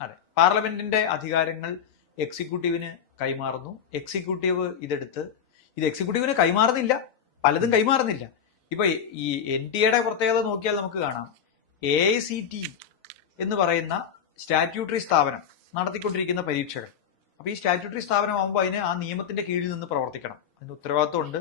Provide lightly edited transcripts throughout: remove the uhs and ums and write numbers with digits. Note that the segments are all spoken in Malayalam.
അതെ, പാർലമെന്റിന്റെ അധികാരങ്ങൾ എക്സിക്യൂട്ടീവിന് കൈമാറുന്നു. എക്സിക്യൂട്ടീവ് ഇത് എക്സിക്യൂട്ടീവിന് കൈമാറുന്നില്ല, പലതും കൈമാറുന്നില്ല. ഇപ്പൊ ഈ NTA പ്രത്യേകത നോക്കിയാൽ നമുക്ക് കാണാം, AICT എന്ന് പറയുന്ന സ്റ്റാറ്റ്യൂട്ടറി സ്ഥാപനം നടത്തിക്കൊണ്ടിരിക്കുന്ന പരീക്ഷകൾ. അപ്പൊ ഈ സ്റ്റാറ്റ്യൂട്ടറി സ്ഥാപനമാകുമ്പോൾ അതിന് ആ നിയമത്തിന്റെ കീഴിൽ നിന്ന് പ്രവർത്തിക്കണം. അതിന് ഉത്തരവാദിത്വം ഉണ്ട്,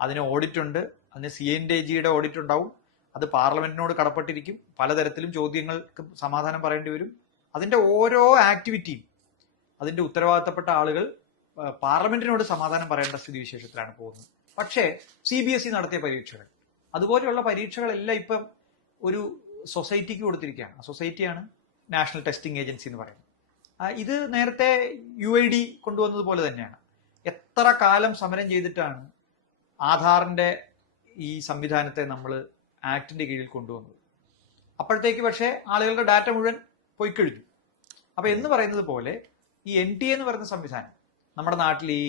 അതിന് ഓഡിറ്റ് ഉണ്ട്, അതിന് CNTG ഓഡിറ്റ് ഉണ്ടാവും. അത് പാർലമെന്റിനോട് കടപ്പെട്ടിരിക്കും. പലതരത്തിലും ചോദ്യങ്ങൾക്ക് സമാധാനം പറയേണ്ടി വരും. അതിന്റെ ഓരോ ആക്ടിവിറ്റിയും അതിന്റെ ഉത്തരവാദിത്തപ്പെട്ട ആളുകൾ പാർലമെന്റിനോട് സമാധാനം പറയേണ്ട സ്ഥിതിവിശേഷത്തിലാണ് പോകുന്നത്. പക്ഷേ CBSE നടത്തിയ പരീക്ഷകൾ, അതുപോലെയുള്ള പരീക്ഷകളെല്ലാം ഇപ്പം ഒരു സൊസൈറ്റിക്ക് കൊടുത്തിരിക്കുകയാണ്. ആ സൊസൈറ്റിയാണ് നാഷണൽ ടെസ്റ്റിംഗ് ഏജൻസി എന്ന് പറയുന്നത്. ഇത് നേരത്തെ UID കൊണ്ടുവന്നതുപോലെ തന്നെയാണ്. എത്ര കാലം സമരം ചെയ്തിട്ടാണ് ആധാറിന്റെ ഈ സംവിധാനത്തെ നമ്മൾ ആക്ടിന്റെ കീഴിൽ കൊണ്ടുവന്നത്. അപ്പോഴത്തേക്ക് പക്ഷേ ആളുകളുടെ ഡാറ്റ മുഴുവൻ പോയി കഴിഞ്ഞു. അപ്പൊ എന്ന് പറയുന്നത് പോലെ ഈ NTA എന്ന് പറയുന്ന സംവിധാനം നമ്മുടെ നാട്ടിൽ ഈ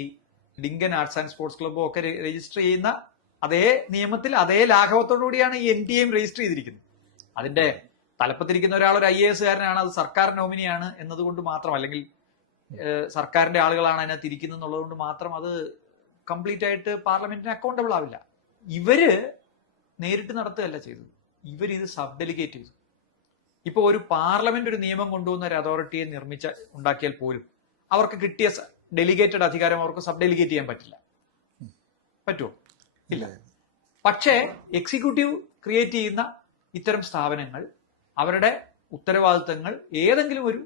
ലിങ്കൻ ആർട്സ് ആൻഡ് സ്പോർട്സ് ക്ലബ്ബും ഒക്കെ രജിസ്റ്റർ ചെയ്യുന്ന അതേ നിയമത്തിൽ അതേ ലാഘവത്തോടു കൂടിയാണ് ഈ NTA രജിസ്റ്റർ ചെയ്തിരിക്കുന്നത്. അതിന്റെ തലപ്പത്തിരിക്കുന്ന ഒരാൾ ഒരു IAS കാരനാണ്, അത് സർക്കാർ നോമിനിയാണ് എന്നതുകൊണ്ട് മാത്രം, അല്ലെങ്കിൽ സർക്കാരിന്റെ ആളുകളാണ് അതിനകത്ത് ഇരിക്കുന്നത് എന്നുള്ളത് കൊണ്ട് മാത്രം അത് കംപ്ലീറ്റ് ആയിട്ട് പാർലമെന്റിന് അക്കൗണ്ടബിൾ ആവില്ല. ഇവര് നേരിട്ട് നടത്തുകയല്ല ചെയ്തത്, ഇവരിത് സബ് ഡെലിഗേറ്റ് ചെയ്തു. ഇപ്പൊ ഒരു പാർലമെന്റ് ഒരു നിയമം കൊണ്ടുവന്ന ഒരു അതോറിറ്റിയെ ഉണ്ടാക്കിയാൽ പോലും അവർക്ക് കിട്ടിയ ഡെലിഗേറ്റഡ് അധികാരം അവർക്ക് സബ് ഡെലിഗേറ്റ് ചെയ്യാൻ പറ്റില്ല. പറ്റുമോ? ഇല്ല. പക്ഷേ എക്സിക്യൂട്ടീവ് ക്രിയേറ്റ് ചെയ്യുന്ന ഇത്തരം സ്ഥാപനങ്ങൾ അവരുടെ ഉത്തരവാദിത്തങ്ങൾ ഏതെങ്കിലും ഒരു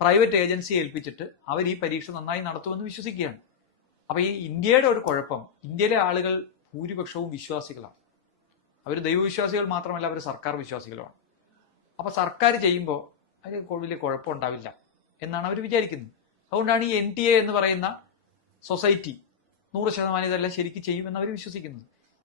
പ്രൈവറ്റ് ഏജൻസിയെ ഏൽപ്പിച്ചിട്ട് അവർ ഈ പരീക്ഷ നന്നായി നടത്തുമെന്ന് വിശ്വസിക്കുകയാണ്. അപ്പൊ ഈ ഇന്ത്യയുടെ ഒരു കുഴപ്പം, ഇന്ത്യയിലെ ആളുകൾ ഭൂരിപക്ഷവും വിശ്വാസികളാണ്. അവർ ദൈവവിശ്വാസികൾ മാത്രമല്ല, അവർ സർക്കാർ വിശ്വാസികളുമാണ്. അപ്പൊ സർക്കാർ ചെയ്യുമ്പോൾ അതിന് വലിയ കുഴപ്പമുണ്ടാവില്ല എന്നാണ് അവർ വിചാരിക്കുന്നത്. അതുകൊണ്ടാണ് ഈ NTA എന്ന് പറയുന്ന സൊസൈറ്റി 100% ഇതെല്ലാം ശരിക്കും ചെയ്യുമെന്ന് അവർ വിശ്വസിക്കുന്നത്.